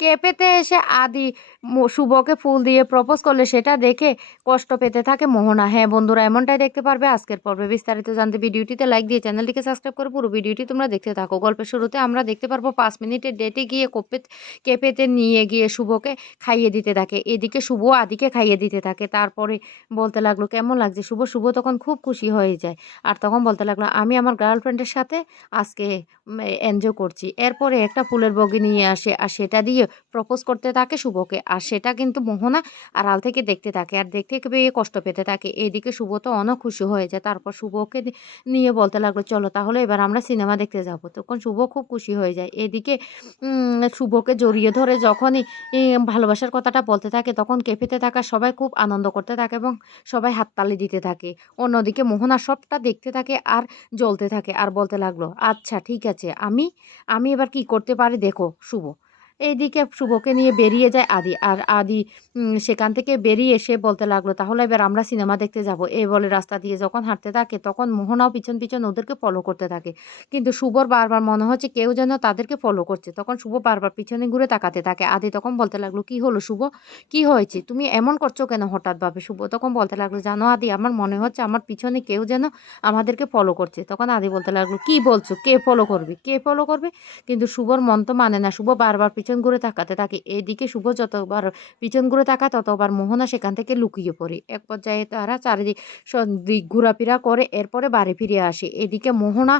কেঁপেতে এসে আদি শুভকে ফুল দিয়ে প্রপোজ করলে সেটা দেখে কষ্ট পেতে থাকে মোহনা। হ্যাঁ বন্ধুরা, এমনটাই দেখতে পারবে আজকের পর্বে। বিস্তারিত জানতে ভিডিওটিতে লাইক দিয়ে চ্যানেলটিকে সাবস্ক্রাইব করে পুরো ভিডিওটি তোমরা দেখতে থাকো। গল্পের শুরুতে আমরা দেখতে পারব পাঁচ মিনিটের ডেটে গিয়ে কোপে, কেঁপেতে নিয়ে গিয়ে শুভকে খাইয়ে দিতে থাকে। এদিকে শুভ আদিকে খাইয়ে দিতে থাকে। তারপরে বলতে লাগল, কেমন লাগছে শুভ? শুভ তখন খুব খুশি হয়ে যায়। আর তখন বলতে লাগল, আমি আমার গার্লফ্রেন্ডের সাথে আজকে এনজয় করছি। এরপরে একটা ফুলের বগি নিয়ে আসে। আর সেটা দিয়ে প্রপোজ করতে থাকে শুভকে। আর সেটা কিন্তু মোহনা আড়াল থেকে দেখতে থাকে। আর দেখতে পেয়ে কষ্ট পেতে থাকে। এদিকে শুভ তো অনেক খুশি হয়ে যায়। তারপর শুভকে নিয়ে বলতে লাগল, চলো তাহলে এবার আমরা সিনেমা দেখতে যাব। তখন শুভ খুব খুশি হয়ে যায়। এদিকে শুভকে জড়িয়ে ধরে যখনই ভালোবাসার কথাটা বলতে থাকে, তখন কেঁপেতে থাকা সবাই খুব আনন্দ করতে থাকে এবং সবাই হাততালি দিতে থাকে। অন্যদিকে মোহনা সবটা দেখতে থাকে আর জ্বলতে থাকে। আর বলতে লাগল আচ্ছা ঠিক আছে। আমি আমি এবার কি করতে পারি? দেখো, শুভ। এইদিকে শুভকে নিয়ে বেরিয়ে যায় আদি। আর আদি সেখান থেকে বেরিয়ে এসে বলতে লাগল, তাহলে এবার আমরা সিনেমা দেখতে যাব। এই বলে রাস্তা দিয়ে যখন হাঁটতে থাকে, তখন মোহনাও পিছন পিছন ওদেরকে ফলো করতে থাকে। কিন্তু শুভর বারবার মনে হচ্ছে কেউ যেন তাদেরকে ফলো করছে। তখন শুভ বারবার পিছনে ঘুরে তাকাতে থাকে। আদি তখন বলতে লাগল, কি হলো শুভ? কি হয়েছে? তুমি এমন করছ কেন হঠাৎ ভাবে? শুভ তখন বলতে লাগল, জানো আদি, আমার মনে হচ্ছে আমার পিছনে কেউ যেন আমাদেরকে ফলো করছে। তখন আদি বলতে লাগল, কি বলছো? কে ফলো করবে? কে ফলো করবে? কিন্তু শুভর মন তো মানে না। শুভ বারবার পিছন ঘুরে তাকাতে থাকে। এদিকে শুভ যতবার পিছন ঘুরে তাকায় ততবার মোহনা সেখান থেকে লুকিয়ে পড়ে। এক পর্যায়ে তারা চারিদিক দিক ঘোরাফেরা করে, এরপরে বাড়ি ফিরে আসে। এদিকে মোহনা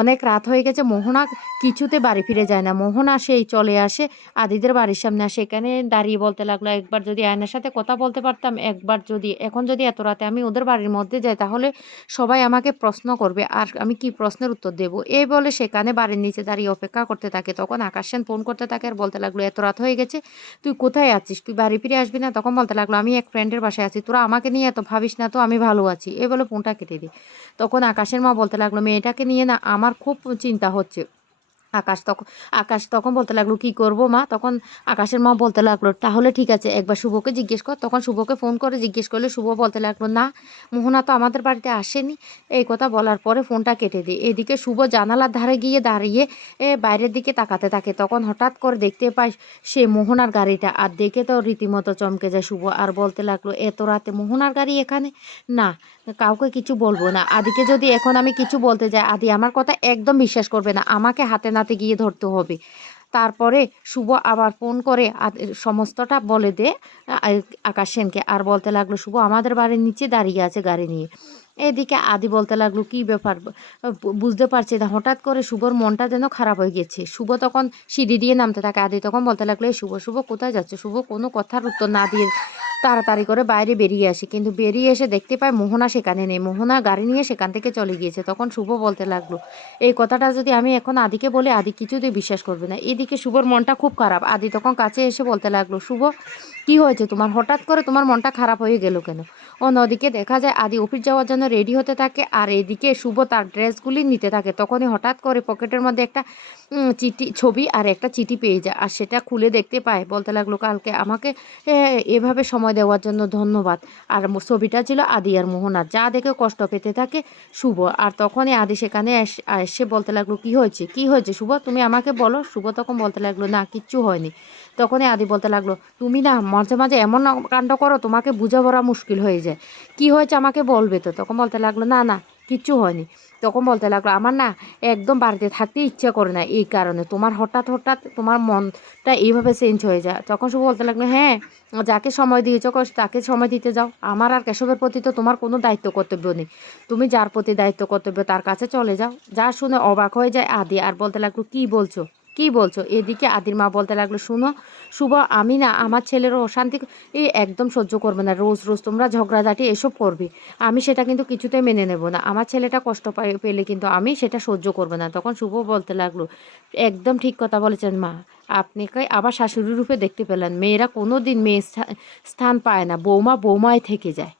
অনেক রাত হয়ে গেছে। মোহনা কিছুতে বাড়ি ফিরে যায় না। মোহনা সেই চলে আসে, আদিদের বাড়ির সামনে আসে। এখানে দাঁড়িয়ে বলতে লাগল, একবার যদি আয়নার সাথে কথা বলতে পারতাম, একবার যদি, এখন যদি এত রাতে আমি ওদের বাড়ির মধ্যে যাই, তাহলে সবাই আমাকে প্রশ্ন করবে, আর আমি কি প্রশ্নের উত্তর দেব? এই বলে সেখানে বাড়ির নিচে দাঁড়িয়ে অপেক্ষা করতে থাকে। তখন আকাশ সেন ফোন করতে থাকে আর বলতে লাগল, এত রাত হয়ে গেছে, তুই কোথায় আছিস? তুই বাড়ি ফিরে আসবি না? তখন বলতে লাগল, আমি এক ফ্রেন্ডের বাসায় আছি, তোরা আমাকে নিয়ে এত ভাবিস না তো আমি ভালো আছি। এ বলে ফোনটা কেটে দিই। তখন আকাশের মা বলতে লাগল, মেয়েটাকে নিয়ে না, আমার খুব চিন্তা হচ্ছে। আকাশ তখন আকাশ তখন বলতে লাগল, কি করব মা? তখন আকাশের মা বলতে লাগল, তাহলে ঠিক আছে, একবার শুভকে জিজ্ঞেস কর। তখন শুভকে ফোন করে জিজ্ঞেস করলে শুভ বলতে লাগল, না, মোহনা তো আমাদের বাড়িতে আসেনি। এই কথা বলার পরে ফোনটা কেটে দিই। এদিকে শুভ জানালার ধারে গিয়ে দাঁড়িয়ে, এ বাইরের দিকে তাকাতে থাকে। তখন হঠাৎ করে দেখতে পায় সে মোহনার গাড়িটা। আর দেখে তো রীতিমতো চমকে যায় শুভ। আর বলতে লাগল, এত রাতে মোহনার গাড়ি এখানে? না কাউকে কিছু বলব না। আদিকে যদি এখন আমি কিছু বলতে যাই, আদি আমার কথা একদম বিশ্বাস করবে না। আমাকে হাতে নাতে গিয়ে ধরতে হবে। তারপরে শুভ আবার ফোন করে সমস্তটা বলে দে আকাশ সেনকে। আর বলতে লাগল, শুভ, আমাদের বাড়ির নিচে দাঁড়িয়ে আছে গাড়ি নিয়ে। এদিকে আদি বলতে লাগল, কি ব্যাপার? বুঝতে পারছি না। হঠাৎ করে শুভর মনটা যেন খারাপ হয়ে গেছে। শুভ তখন সিঁড়ি দিয়ে নামতে থাকে। আদি তখন বলতে লাগল, এই শুভ শুভ, কোথায় যাচ্ছে? শুভ, কোনো কথার উত্তর না দিয়ে তাড়াতাড়ি করে বাইরে বেরিয়ে আসে। কিন্তু বেরিয়ে এসে দেখতে পায় মোহনা সেখানে নেই। মোহনা গাড়ি নিয়ে সেখান থেকে চলে গিয়েছে। তখন শুভ বলতে লাগল, এই কথাটা যদি আমি এখন আদিকে বলি, আদি কিছুতেই বিশ্বাস করবে না। এদিকে শুভর মনটা খুব খারাপ। আদি তখন কাছে এসে বলতে লাগল, শুভ, কি হয়েছে তোমার? হঠাৎ করে তোমার মনটা খারাপ হয়ে গেল কেন? অন্যদিকে দেখা যায় আদি অফিস যাওয়ার জন্য রেডি হতে থাকে আর এদিকে শুভ তার ড্রেসগুলি নিতে থাকে। তখনই হঠাৎ করে পকেটের মধ্যে একটা চিঠি, ছবি আর একটা চিঠি পেয়ে যায়। আর সেটা খুলে দেখতে পায়। বলতে লাগল, কালকে আমাকে এভাবে সময় দেওয়ার জন্য ধন্যবাদ। আর ছবিটা ছিল আদি আর মোহনার। যা দেখে কষ্ট পেতে থাকে শুভ। আর তখনই আদি সেখানে এস- বলতে লাগল, কি হয়েছে? কি হয়েছে শুভ? তুমি আমাকে বলো। শুভ তখন বলতে লাগল, না, কিচ্ছু হয়নি। তখনই আদি বলতে লাগল, তুমি না, মাঝে মাঝে এমন কাণ্ড করো, তোমাকে বুঝে ভরা মুশকিল হয়ে যায়। কি হয়েছে আমাকে বলবে তো? তখন বলতে লাগল, না না, কিচ্ছু হয়নি। তখন বলতে লাগল, আমার না একদম বাড়িতে থাকতে ইচ্ছা করে না, এই কারণে। তোমার হঠাৎ হঠাৎ তোমার মনটা এইভাবে চেঞ্জ হয়ে যায়। তখন শুভ বলতে লাগল হ্যাঁ যাকে সময় দিয়েছ তাকে সময় দিতে যাও। আমার আর কেশবের প্রতি তো তোমার কোনো দায়িত্ব কর্তব্য নেই। তুমি যার প্রতি দায়িত্ব কর্তব্য, তার কাছে চলে যাও। যা শুনে অবাক হয়ে যায় আদি, আর বলতে লাগল, কি বলছো? কি বলছো? এদিকে আদির মা বলতে লাগল, শুনো, শুভ, আমি না, আমার ছেলের অশান্তি একদম সহ্য করবে না। রোজ রোজ তোমরা ঝগড়াঝাটি এসব করবে। আমি সেটা কিন্তু কিছুতে মেনে নেব না। আমার ছেলেটা কষ্ট পেলে কিন্তু আমি সেটা সহ্য করবে না। তখন শুভ বলতে লাগল, একদম ঠিক কথা বলেছেন মা। আপনাকে আবার শাশুড়ি রূপে দেখতে পেলেন। মেয়েরা কোনো দিন মেয়ে স্থান পায় না। বৌমা বৌমায় থেকে যায়।